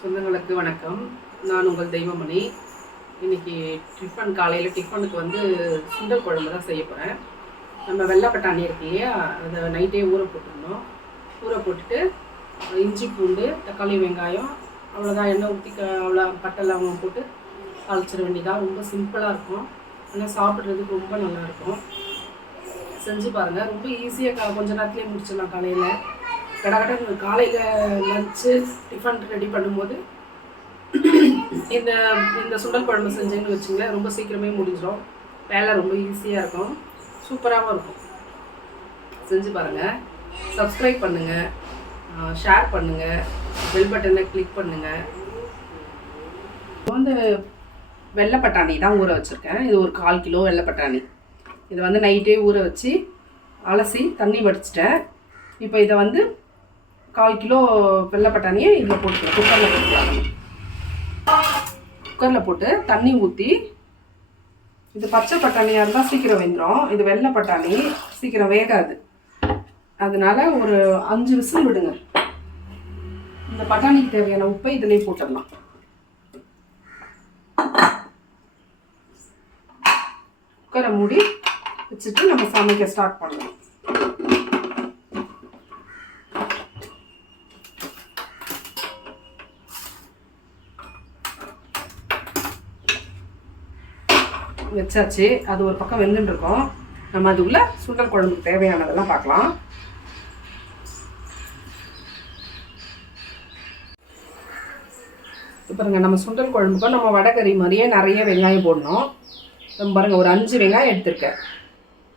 சொந்தங்களுக்கு வணக்கம். நான் உங்கள் தெய்வமணி. இன்றைக்கி காலையில் டிஃபனுக்கு வந்து சுண்டல் குழம்பு தான் செய்ய போகிறேன். நம்ம வெள்ளை பட்டாணி இருக்கு இல்லையா, அதை நைட்டே ஊற போட்டுருந்தோம். ஊற போட்டுட்டு இஞ்சி பூண்டு தக்காளி வெங்காயம் அவ்வளோதான், எண்ணெய் ஊற்றி அவ்வளோ பட்டை லவங்கம் போட்டு தாளிச்சிட வேண்டியதான். ரொம்ப சிம்பிளாக இருக்கும், ஆனால் சாப்பிட்றதுக்கு ரொம்ப நல்லாயிருக்கும். செஞ்சு பாருங்கள், ரொம்ப ஈஸியாக கொஞ்சம் நேரத்துலேயே முடிச்சிடலாம். காலையில் கடை காலையில் லஞ்சு டிஃபன் ரெடி பண்ணும்போது இந்த இந்த சுண்டல் குழம்பு செஞ்சேன்னு வச்சுங்களேன், ரொம்ப சீக்கிரமே முடிஞ்சிடும். வேலை ரொம்ப ஈஸியாக இருக்கும், சூப்பராகவும் இருக்கும். செஞ்சு பாருங்கள். சப்ஸ்கிரைப் பண்ணுங்கள், ஷேர் பண்ணுங்கள், பெல் பட்டனை கிளிக் பண்ணுங்கள். வந்து வெள்ளை பட்டாணி தான் ஊற வச்சுருக்கேன். இது ஒரு 1/4 கிலோ வெள்ளை பட்டாணி. இதை வந்து நைட்டே ஊற வச்சு அலசி தண்ணி வடிச்சிட்டேன். இப்போ இதை வந்து 1/4 கிலோ வெள்ளை பட்டாணியை இதில் போட்டுக்கலாம். குக்கரில் போட்டுக்கலாம். குக்கரில் போட்டு தண்ணி ஊற்றி, இது பச்சை பட்டாணியாக இருந்தால் சீக்கிரம் வெந்துடும். இது வெள்ளை பட்டாணி சீக்கிரம் வேகாது, அதனால ஒரு 5 விசில் விடுங்க. இந்த பட்டாணிக்கு தேவையான உப்பை இதிலே போட்டுடலாம். குக்கரை மூடி வச்சுட்டு நம்ம சமைக்க ஸ்டார்ட் பண்ணலாம். வச்சாச்சு, அது ஒரு பக்கம் வெந்துட்டு இருக்கோம். நம்ம அதுக்குள்ள சுண்டல் குழம்புக்கு தேவையானதெல்லாம் பார்க்கலாம். பாருங்க, நம்ம சுண்டல் குழம்புக்கும் நம்ம வடகறி மாதிரியே நிறைய வெங்காயம் போடணும். நம்ம பாருங்கள், ஒரு 5 வெங்காயம் எடுத்திருக்கேன்.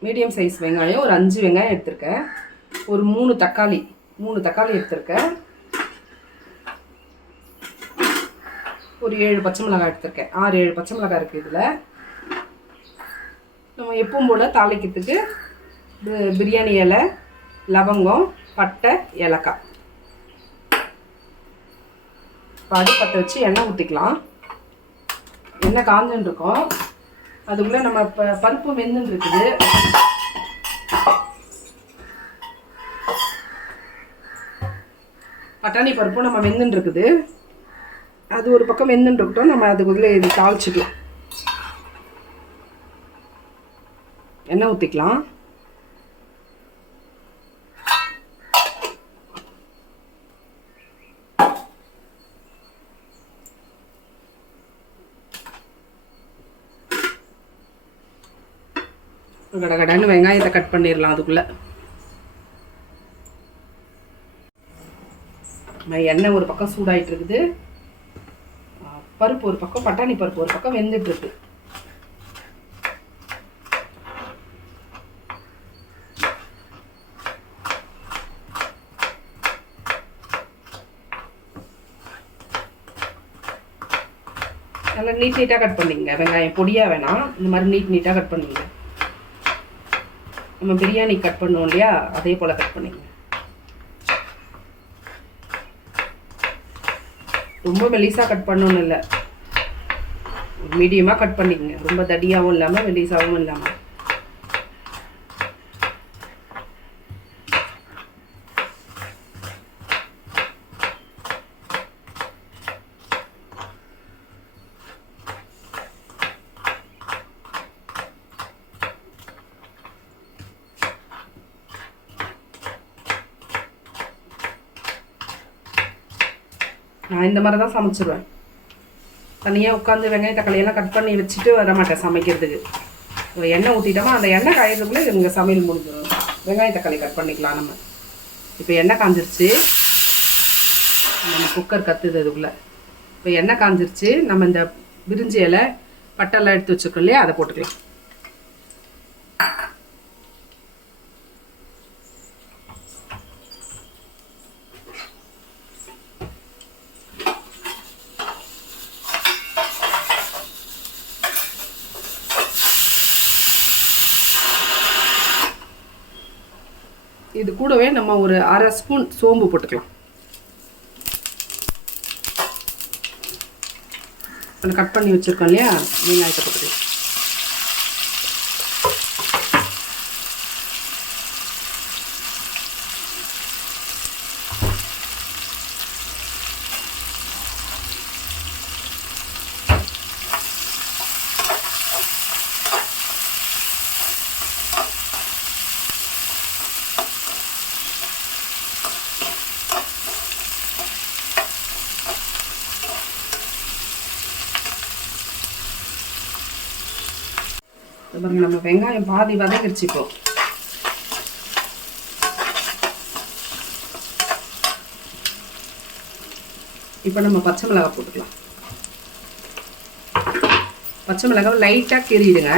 மீடியம் சைஸ் வெங்காயம் ஒரு 5 வெங்காயம் எடுத்திருக்கேன். ஒரு 3 தக்காளி எடுத்திருக்கேன். ஒரு 7 பச்சை மிளகாய் எடுத்திருக்கேன். 6-7 பச்சை மிளகாய் இருக்குது இதில். நம்ம எப்பவும் போல் தாளிக்கிறதுக்கு பிரியாணி இலை, லவங்கம், பட்டை, ஏலக்காய். அடுப்பத்தை வச்சு எண்ணெய் ஊற்றிக்கலாம். எண்ணெய் காஞ்சுன்னு இருக்கும். அதுக்குள்ளே நம்ம இப்போ பருப்பு வெந்துன்னு இருக்குது. பட்டாணி பருப்பும் நம்ம வெந்துன்னு இருக்குது. அது ஒரு பக்கம் வெந்துன்னு இருக்கட்டும். நம்ம அதுக்குள்ளே இது தாளிச்சிக்கலாம். எண்ணெய் ஊற்றிக்கலாம். கடகடன்னு வெங்காயத்தை கட் பண்ணிடலாம். அதுக்குள்ளே எண்ணெய் ஒரு பக்கம் சூடாயிட்டு இருக்குது. பருப்பு ஒரு பக்கம், பட்டாணி பருப்பு ஒரு பக்கம் வெந்துட்டு இருக்கு. நல்லா நீட்டாக கட் பண்ணிங்க. வெங்காயம் பொடியாக வேணாம், இந்த மாதிரி நீட்டாக கட் பண்ணிங்க. நம்ம பிரியாணி கட் பண்ணுவோம் இல்லையா, அதே போல் கட் பண்ணிங்க. ரொம்ப மெலிசாக கட் பண்ணணும் இல்லை, மீடியமாக கட் பண்ணிக்கங்க. ரொம்ப தடியாகவும் இல்லாமல் மெலிசாகவும் இல்லாமல். நான் இந்த மாதிரி தான் சமைச்சிடுவேன். தனியாக உட்காந்து வெங்காய தக்காளியெல்லாம் கட் பண்ணி வச்சுட்டு வர மாட்டேன் சமைக்கிறதுக்கு. எண்ணெய் ஊற்றிட்டோமா, அந்த எண்ணெய் காயறதுக்குள்ளே இங்கே சமையல் முடிஞ்சிடும். வெங்காய தக்காளி கட் பண்ணிக்கலாம் நம்ம. இப்போ எண்ணெய் காஞ்சிருச்சு. நம்ம குக்கர் கத்துது அதுக்குள்ளே. இப்போ எண்ணெய் காஞ்சிருச்சு. நம்ம இந்த பிரிஞ்சி இலை, பட்டெல்லாம் எடுத்து வச்சுருக்கோம் இல்லையா, அதை போட்டுக்கலாம். இது கூடவே நம்ம ஒரு 1/2 ஸ்பூன் சோம்பு போட்டுக்கலாம். கட் பண்ணி வச்சுருக்கோம் இல்லையா, வெங்காயத்தை போட்டுக்கலாம். பாருங்க நம்ம வெங்காயம் பாதி வதங்கிடுச்சு. இப்போ நம்ம பச்சை மிளகாய் போட்டுக்கலாம். பச்சை மிளகாய் லைட்டாக கீறிடுங்க.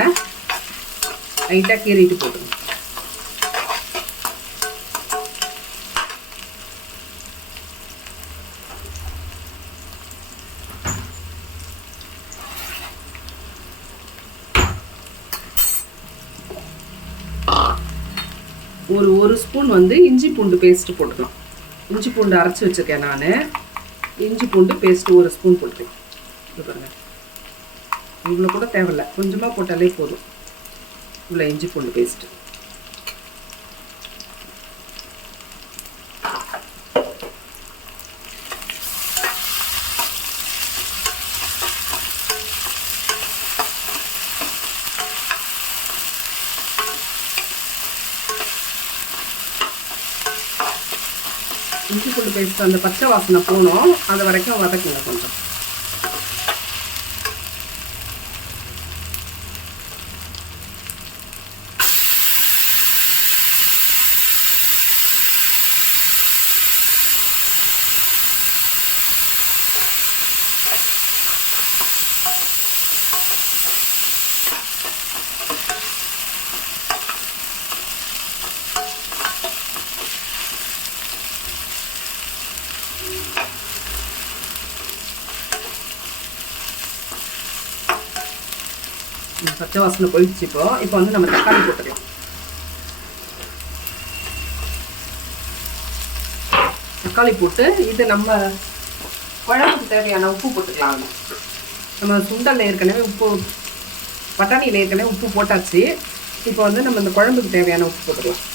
லைட்டாக கீறிட்டு போட்டுங்க. ஒரு ஸ்பூன் வந்து இஞ்சி பூண்டு பேஸ்ட்டு போட்டுக்கலாம். இஞ்சி பூண்டு அரைச்சி வச்சுருக்கேன் நான். இஞ்சி பூண்டு பேஸ்ட்டு ஒரு ஸ்பூன் போட்டுக்கலாம். இது பாருங்க, இவ்வளோ கூட தேவையில்லை, கொஞ்சமாக போட்டாலே போதும். இவ்வளோ இஞ்சி பூண்டு பேஸ்ட்டு. இஞ்சி பூண்டு பேஸ்ட் அந்த பச்சை வாசனை போகணும், அது வரைக்கும் வதக்குங்க கொஞ்சம். பச்சை வாசனை போயிடுச்சு. இப்போ வந்து நம்ம தக்காளி போட்டுக்கலாம். தக்காளி போட்டு இது நம்ம குழம்புக்கு தேவையான உப்பு போட்டுக்கலாம். நம்ம சுண்டலில் ஏற்கனவே உப்பு, பட்டாணியில் ஏற்கனவே உப்பு போட்டாச்சு. இப்போ வந்து நம்ம இந்த குழம்புக்கு தேவையான உப்பு போட்டுக்கலாம்.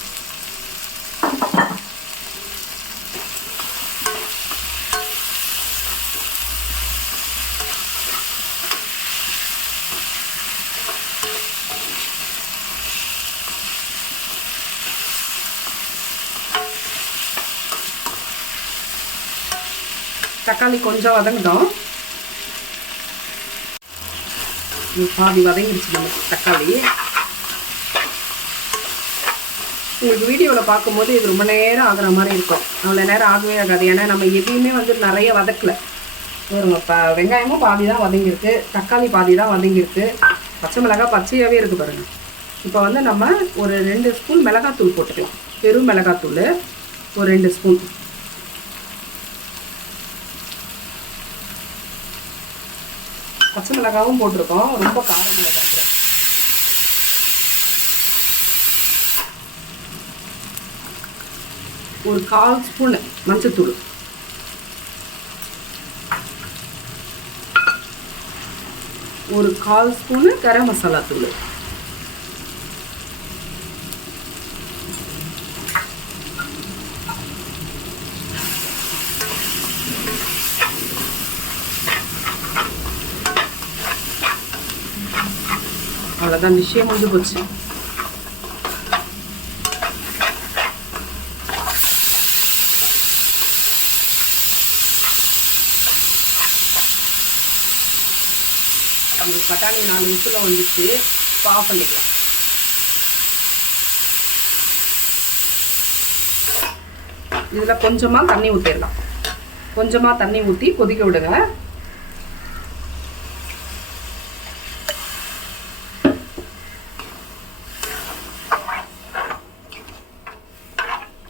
தக்காளி கொஞ்சம் வதங்கிட்டோம். பாதி வதங்கிடுச்சு நமக்கு தக்காளி. உங்களுக்கு வீடியோவில் பார்க்கும்போது இது ரொம்ப நேரம் ஆகிற மாதிரி இருக்கும். அவ்வளோ நேரம் ஆகவே ஆகாது. ஏன்னா நம்ம எதையுமே வந்து நிறைய வதக்கலை. வெங்காயமும் பாதி தான் வதங்கியிருக்கு, தக்காளி பாதி தான் வதங்கியிருக்கு, பச்சை மிளகாய் பச்சையாகவே இருக்குது பாருங்கள். இப்போ வந்து நம்ம ஒரு 2 ஸ்பூன் மிளகாத்தூள் போட்டுக்கலாம். பெரும் மிளகாத்தூள் ஒரு 2 ஸ்பூன். பச்சை மிளகாவும் போட்டிருக்கோம், ரொம்ப காரம் மிளகாய். ஒரு 1/4 ஸ்பூன் மஞ்சத்தூள், ஒரு 1/4 ஸ்பூன் கரம் மசாலா தூள், அவ்வளோதான். டிஷ்ஷே முடிஞ்சு போச்சு. அந்த பட்டாணி 4 விசில் வந்துச்சு. இப்போ ஆஃப் பண்ணிக்கலாம். இதில் கொஞ்சமாக தண்ணி ஊற்றிடலாம். கொஞ்சமாக தண்ணி ஊற்றி கொதிக்க விடுங்க.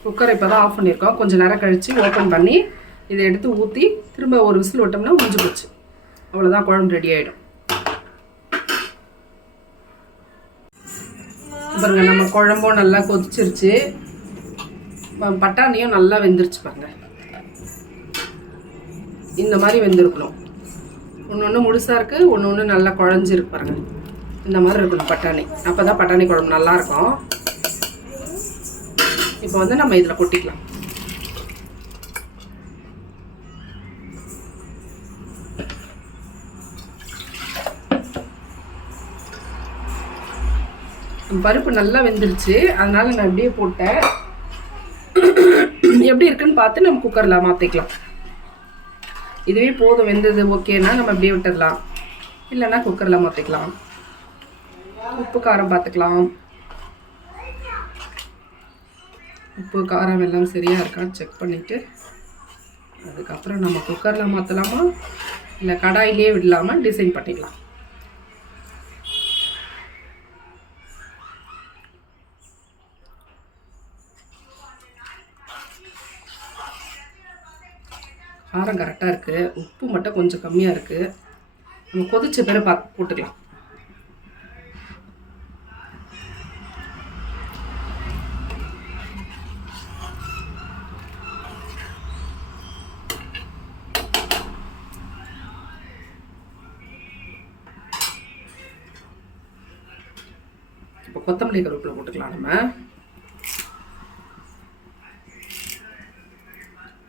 குக்கரை இப்போ தான் ஆஃப் பண்ணியிருக்கோம். கொஞ்சம் நேரம் கழித்து ஓப்பன் பண்ணி இதை எடுத்து ஊற்றி திரும்ப ஒரு விசில் விட்டோம்னா முடிஞ்சு போச்சு. அவ்வளோதான், குழம்பு ரெடி ஆகிடும். பாருங்க, நம்ம குழம்பும் நல்லா கொதிச்சிருச்சு. பட்டாணியும் நல்லா வெந்துருச்சு பாருங்க. இந்த மாதிரி வெந்திருக்கணும். ஒன்று ஒன்று முழுசாக இருக்குது, ஒன்று ஒன்று நல்லா குழஞ்சிருக்கு பாருங்க. இந்த மாதிரி இருக்கணும் பட்டாணி. அப்போ தான் பட்டாணி குழம்பு நல்லாயிருக்கும். இப்போ வந்து நம்ம இதில் கொட்டிக்கலாம். பருப்பு நல்லா வெந்துருச்சு, அதனால நான் அப்படியே போட்டேன். எப்படி இருக்குன்னு பார்த்து நம்ம குக்கரில் மாற்றிக்கலாம். இதுவே போதும், வெந்தது ஓகேன்னா நம்ம அப்படியே விட்டுடலாம், இல்லைன்னா குக்கரில் மாற்றிக்கலாம். உப்பு காரம் பார்த்துக்கலாம். உப்பு காரம் எல்லாம் சரியாக இருக்கான்னு செக் பண்ணிவிட்டு அதுக்கப்புறம் நம்ம குக்கரில் மாற்றலாமா இல்லை கடாயிலே விடலாமா டிசைன் பண்ணிக்கலாம். காரம் கரெக்டாக இருக்குது, உப்பு மட்டும் கொஞ்சம் கம்மியாக இருக்குது. நம்ம கொதிச்ச பிறகு போட்டுக்கலாம். இப்போ கொத்தமல்லி கருவேப்பிலை போட்டுக்கலாம். நம்ம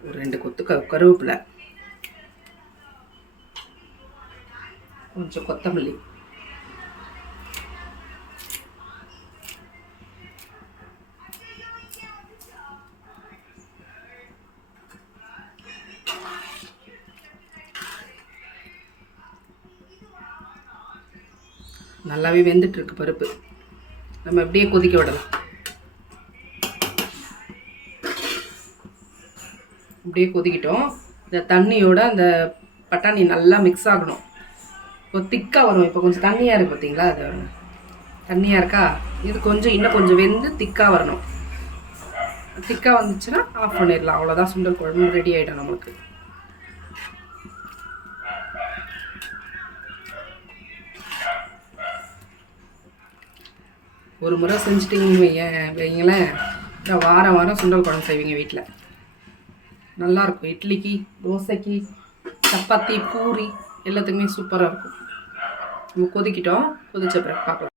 ஒரு 2 கொத்து கருவேப்பிலை, கொஞ்சம் கொத்தமல்லி, நல்லாவே வெந்துட்டு இருக்கு பருப்பு. நம்ம அப்படியே கொதிக்க விடலாம். அப்படியே கொதிக்கிட்டோம். இந்த தண்ணியோட அந்த பட்டாணி நல்லா மிக்ஸ் ஆகணும். இப்போ திக்காக வரும். இப்போ கொஞ்சம் தண்ணியாக இருக்குது பார்த்தீங்களா, அது தண்ணியாக இருக்கா, இது கொஞ்சம் இன்னும் கொஞ்சம் வெந்து திக்காக வரணும். திக்காக வந்துச்சுன்னா ஆஃப் பண்ணிடலாம். அவ்வளோதான், சுண்டல் குழம்பு ரெடி ஆகிடும் நம்மளுக்கு. ஒரு முறை செஞ்சுட்டிங்கன்னு வைங்களேன், வாரம் வாரம் சுண்டல் குழம்பு செய்வீங்க வீட்டில். நல்லாயிருக்கும். இட்லிக்கு, தோசைக்கு, சப்பாத்தி, பூரி எல்லாத்துக்குமே சூப்பராக இருக்கும். நம்ம கொதிக்கிட்டோம். கொதிச்ச பிறகு பார்க்கலாம்.